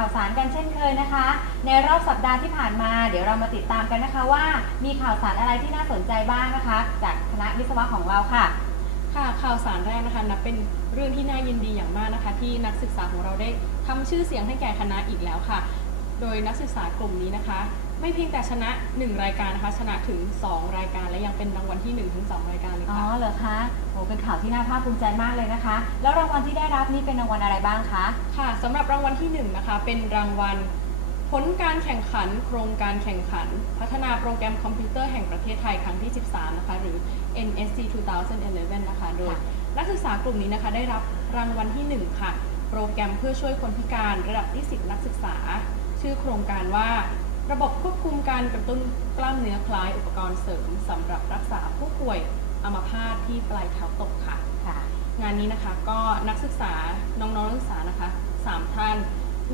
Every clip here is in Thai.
ข่าวสารกันเช่นเคยนะคะ ในรอบสัปดาห์ที่ผ่านมา เดี๋ยวเรามาติดตามกันนะคะว่า มีข่าวสารอะไรที่น่าสนใจบ้างนะคะ จากคณะวิศวะของเราค่ะ ค่ะข่าวสารแรกนะคะนับเป็นเรื่องที่น่ายินดีอย่างมากนะคะ ที่นักศึกษาของเราได้ทำชื่อเสียงให้แก่คณะอีกแล้วค่ะ โดยนักศึกษากลุ่มนี้นะคะ ไม่เพียงแต่ชนะ 1 รายการนะคะ ชนะถึง 2 รายการและยังเป็นรางวัลที่1ถึง2รายการเลยอ๋อค่ะเหรอคะโหเป็นข่าวที่น่าภาคภูมิใจมากเลยนะคะ แล้วรางวัลที่ได้รับนี่เป็นรางวัลอะไรบ้างคะ ค่ะสำหรับรางวัลที่1นะคะเป็นรางวัล ผลการแข่งขัน โครงการแข่งขัน พัฒนาโปรแกรมคอมพิวเตอร์แห่งประเทศไทยครั้งที่ 13 นะคะ หรือ NSC 2011 นะคะ โดยค่ะ นักศึกษากลุ่มนี้นะคะได้รับรางวัลที่1 ค่ะ โปรแกรมเพื่อช่วยคนพิการระดับที่10นักศึกษา ชื่อโครงการว่า ระบบควบคุมการกระตุ้นกล้ามเนื้อคล้ายอุปกรณ์เสริมสำหรับรักษาผู้ป่วยอัมพาตที่ปลายเท้าตกค่ะ ค่ะ งานนี้นะคะก็นักศึกษาน้องๆนักศึกษานะคะสามท่าน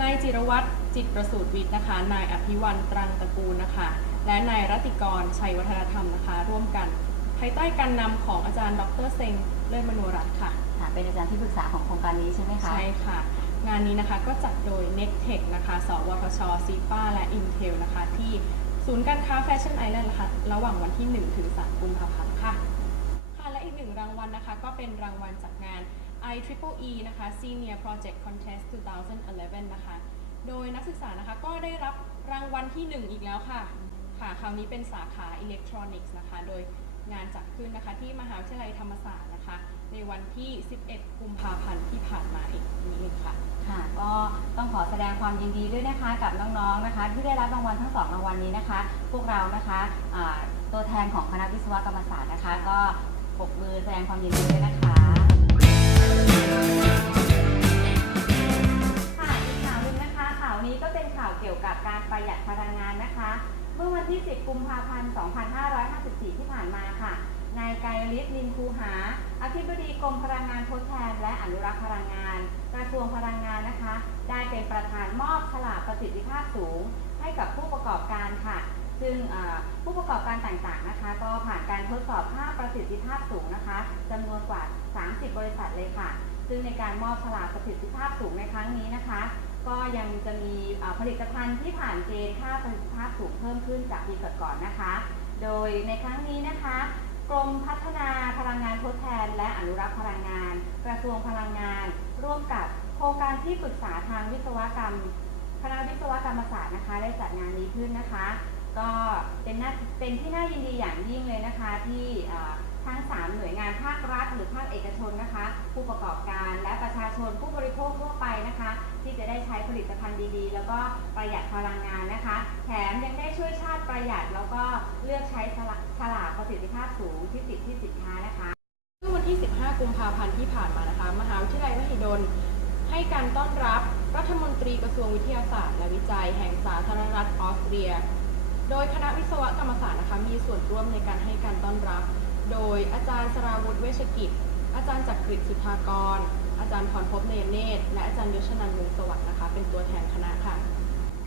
นายจิรวัตรจิตประสูติวิทย์นะคะ นายอภิวันตรังตระกูลนะคะ และนายรัตติกรชัยวัฒนธรรมนะคะ ร่วมกัน ภายใต้การนำของอาจารย์ดรเซงเลิศมโนรัตน์ค่ะ ค่ะ เป็นอาจารย์ที่ปรึกษาของโครงการนี้ใช่ไหมคะ ใช่ค่ะ งานนี้นะคะก็จัดโดย n e c t e c h นะคะ สวทชซีป้าและ Intel นะคะ ที่ศูนย์การค้าแฟชั่นไอแลนด์นะคะระหว่างวันที่ 1 ถึง 3 กุมภาพันธ์ค่ะ ค่ะและอีกหนึ่งรางวัลนะคะ ก็เป็นรางวัลจากงาน i t r i p l e นะคะ Senior Project Contest 2011 นะคะ โดยนักศึกษานะคะก็ได้รับรางวัลที่ 1 อีกแล้วค่ะ ค่ะ คราวนี้เป็นสาขา Electronics นะคะ โดย งานจัดขึ้นนะคะ ที่มหาวิทยาลัยธรรมศาสตร์นะคะ ในวันที่ 11 กุมภาพันธ์ที่ผ่านมาอีกนี้เองค่ะ ค่ะ ก็ต้องขอแสดงความยินดีด้วยนะคะกับน้องๆนะคะ ที่ได้รับรางวัลทั้งสองรางวัลนี้นะคะ พวกเรานะคะอ่าตัวแทนของคณะวิศวกรรมศาสตร์นะคะ ก็ปรบมือแสดงความยินดีด้วยนะคะค่ะอีกข่าวหนึ่งนะคะข่าวนี้ก็เป็นข่าวเกี่ยวกับการประหยัดพลังงานนะคะ เมื่อวันที่ 10 กุมภาพันธ์ 2554 ที่ผ่านมาค่ะ นายไกายฤทธิ์ลินคูหา อธิบดีกรมพลังงานทดแทน และอนุรักษ์พลังงาน กระทรวงพลังงานนะคะ ได้เป็นประธานมอบฉลากประสิทธิภาพสูง ให้กับผู้ประกอบการค่ะ ซึ่งผู้ประกอบการต่างๆนะคะ ก็ผ่านการทดสอบภาพประสิทธิภาพสูงนะคะจำนวนกว่า 30 บริษัทเลยค่ะ ซึ่งในการมอบฉลากประสิทธิภาพสูงในครั้งนี้นะคะ ก็ยังจะมีผลิตภัณฑ์ที่ผ่านเกณฑ์ค่าประสิทธิภาพสูงเพิ่มขึ้นจากปีก่อนๆนะคะ โดยในครั้งนี้นะคะกรมพัฒนาพลังงานทดแทน และอนุรักษ์พลังงาน กระทรวงพลังงาน ร่วมกับโครงการที่ปรึกษาทางวิศวกรรมคณะวิศวกรรมศาสตร์นะคะ ได้จัดงานนี้ขึ้นนะคะ ก็เป็นน่าเป็นที่น่ายินดีอย่างยิ่งเลยนะคะที่ ทั้ง 3 หน่วยงานภาครัฐ หรือภาคเอกชนนะคะ ผู้ประกอบการและประชาชนผู้บริโภคทั่วไปนะคะ ที่จะได้ใช้ผลิตภัณฑ์ดีๆ แล้วก็ประหยัดพลังงานนะคะ แถมยังได้ช่วยชาติประหยัด แล้วก็เลือกใช้ฉลากฉลากประสิทธิภาพสูงที่ติดที่สินค้านะคะเมื่อวันที่ 15 กุมภาพันธ์ที่ผ่านมานะคะ มหาวิทยาลัยมหิดลให้การต้อนรับรัฐมนตรีกระทรวงวิทยาศาสตร์ และวิจัย แห่งสาธารณรัฐออสเตรีย โดยคณะวิศวกรรมศาสตร์นะคะมีส่วนร่วมในการให้การต้อนรับ โดยอาจารย์สราวุฒิเวชกิจ อาจารย์จักริดสุธากร อาจารย์พรภพเนยเนตร และอาจารย์ยศนันท์วงศ์สวัสดิ์นะคะ เป็นตัวแทนคณะค่ะ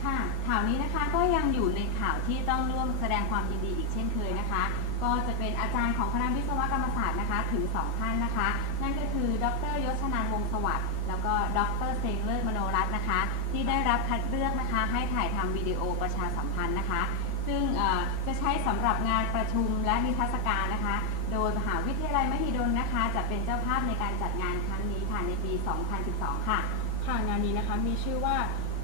ค่ะ ข่าวนี้นะคะก็ยังอยู่ในข่าวที่ต้องร่วมแสดงความยินดีอีกเช่นเคยนะคะ ก็จะเป็นอาจารย์ของคณะวิศวกรรมศาสตร์นะคะถึง 2 ท่านนะคะ นั่นก็คือ ดรยศนันท์วงศ์สวัสดิ์ แล้วก็ดรเซงเลิศมโนรัตน์นะคะ ที่ได้รับคัดเลือกนะคะ ให้ถ่ายทำวิดีโอประชาสัมพันธ์นะคะ ซึ่งเอ่อจะใช้สำหรับงานประชุมและนิทรรศการนะคะ โดยมหาวิทยาลัยมหิดลนะคะ จะเป็นเจ้าภาพในการจัดงานครั้งนี้ค่ะในปี 2012 ค่ะ ค่ะงานนี้นะคะมีชื่อว่า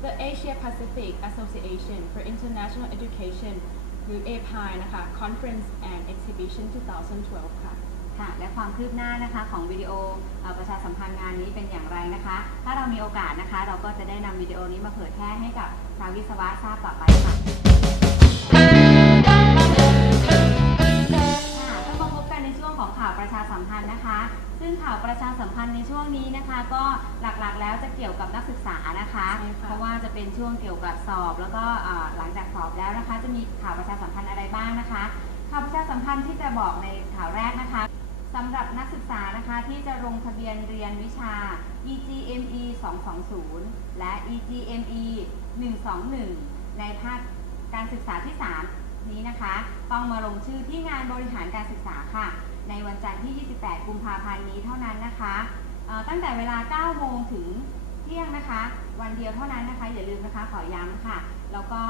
The Asia Pacific Association for International Education หรือ API นะคะ Conference and Exhibition 2012 ค่ะค่ะและความคืบหน้านะคะของวิดีโอเอ่อประชาสัมพันธ์งานนี้เป็นอย่างไรนะคะ ถ้าเรามีโอกาสนะคะ เราก็จะได้นำวิดีโอนี้มาเผยแพร่ให้กับชาววิศวะทราบต่อไปค่ะค่ะ นี้นะคะก็หลักๆแล้วจะเกี่ยวกับนักศึกษานะคะ ใช่ค่ะ เพราะว่าจะเป็นช่วงเกี่ยวกับสอบ แล้วก็เอ่อหลังจากสอบแล้วนะคะ จะมีข่าวประชาสัมพันธ์อะไรบ้างนะคะข่าวประชาสัมพันธ์ที่จะบอกในข่าวแรกนะคะสำหรับนักศึกษานะคะที่จะลงทะเบียนเรียนวิชา EGME 220 และ EGME 121 ในภาคการศึกษาที่ 3 นี้นะคะ ต้องมาลงชื่อที่งานบริหารการศึกษาค่ะ ในวันจันทร์ที่ 28 กุมภาพันธ์นี้เท่านั้นนะคะเอ่อ ตั้งแต่เวลา 9 โมงถึงเที่ยงนะคะ วันเดียวเท่านั้นนะคะ อย่าลืมนะคะขอย้ำค่ะ แล้วก็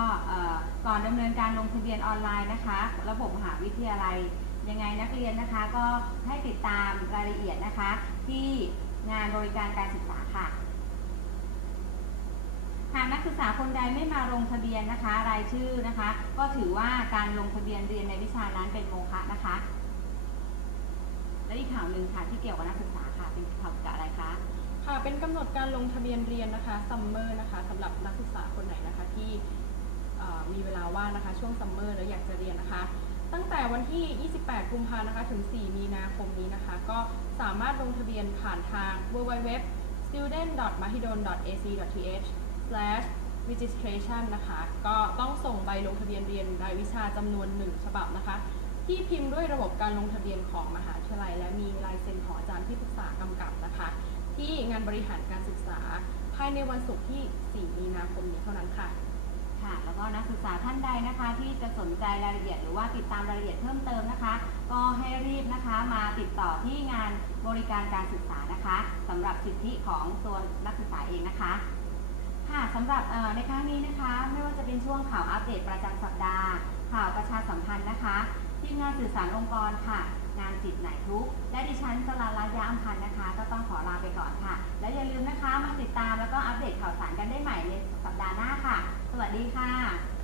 ก่อนดำเนินการลงทะเบียนออนไลน์นะคะ ระบบมหาวิทยาลัยยังไงนักเรียนนะคะ ก็ให้ติดตามรายละเอียดนะคะ ที่งานบริการการศึกษาค่ะ หากนักศึกษาคนใดไม่มาลงทะเบียนนะคะ รายชื่อนะคะ ก็ถือว่าการลงทะเบียนเรียนในวิชานั้นเป็นโมฆะนะคะ และอีกข่าวหนึ่งค่ะที่เกี่ยวกับนักศึกษาค่ะเป็นข่าวเกี่ยวกับอะไรคะ ค่ะเป็นกำหนดการลงทะเบียนเรียนนะคะซัมเมอร์นะคะสำหรับนักศึกษาคนไหนนะคะที่เอ่อมีเวลาว่างนะคะ ช่วงซัมเมอร์แล้วอยากจะเรียนนะคะ ตั้งแต่วันที่ 28 กุมภานะคะถึง 4 มีนาคมนี้นะคะ ก็สามารถลงทะเบียนผ่านทาง www student.mahidol.ac.th registration นะคะ ก็ต้องส่งใบลงทะเบียนเรียนรายวิชาจำนวน 1 ฉบับนะคะ ที่พิมพ์ด้วยระบบการลงทะเบียนของมหาวิทยาลัย และมีลายเซ็นของอาจารย์ที่ปรึกษากำกับนะคะ ที่งานบริหารการศึกษา ภายในวันศุกร์ที่ 4 มีนาคมนี้เท่านั้นค่ะค่ะ แล้วก็นักศึกษาท่านใดนะคะ ที่จะสนใจรายละเอียดหรือว่าติดตามรายละเอียดเพิ่มเติมนะคะ ก็ให้รีบนะคะมาติดต่อที่งานบริการการศึกษานะคะสำหรับสิทธิของตัวนักศึกษาเองนะคะค่ะสำหรับในครั้งนี้นะคะ ไม่ว่าจะเป็นช่วงข่าวอัปเดตประจำสัปดาห์ ข่าวประชาสัมพันธ์นะคะ ทีมงานสื่อสารองค์กรค่ะ งานจิตไหนทุก และดิฉันสลาลายาอัมพันธ์นะคะ ก็ต้องขอลาไปก่อนค่ะ และอย่าลืมนะคะมาติดตามแล้วก็อัปเดตข่าวสารกันได้ใหม่ในสัปดาห์หน้าค่ะ สวัสดีค่ะ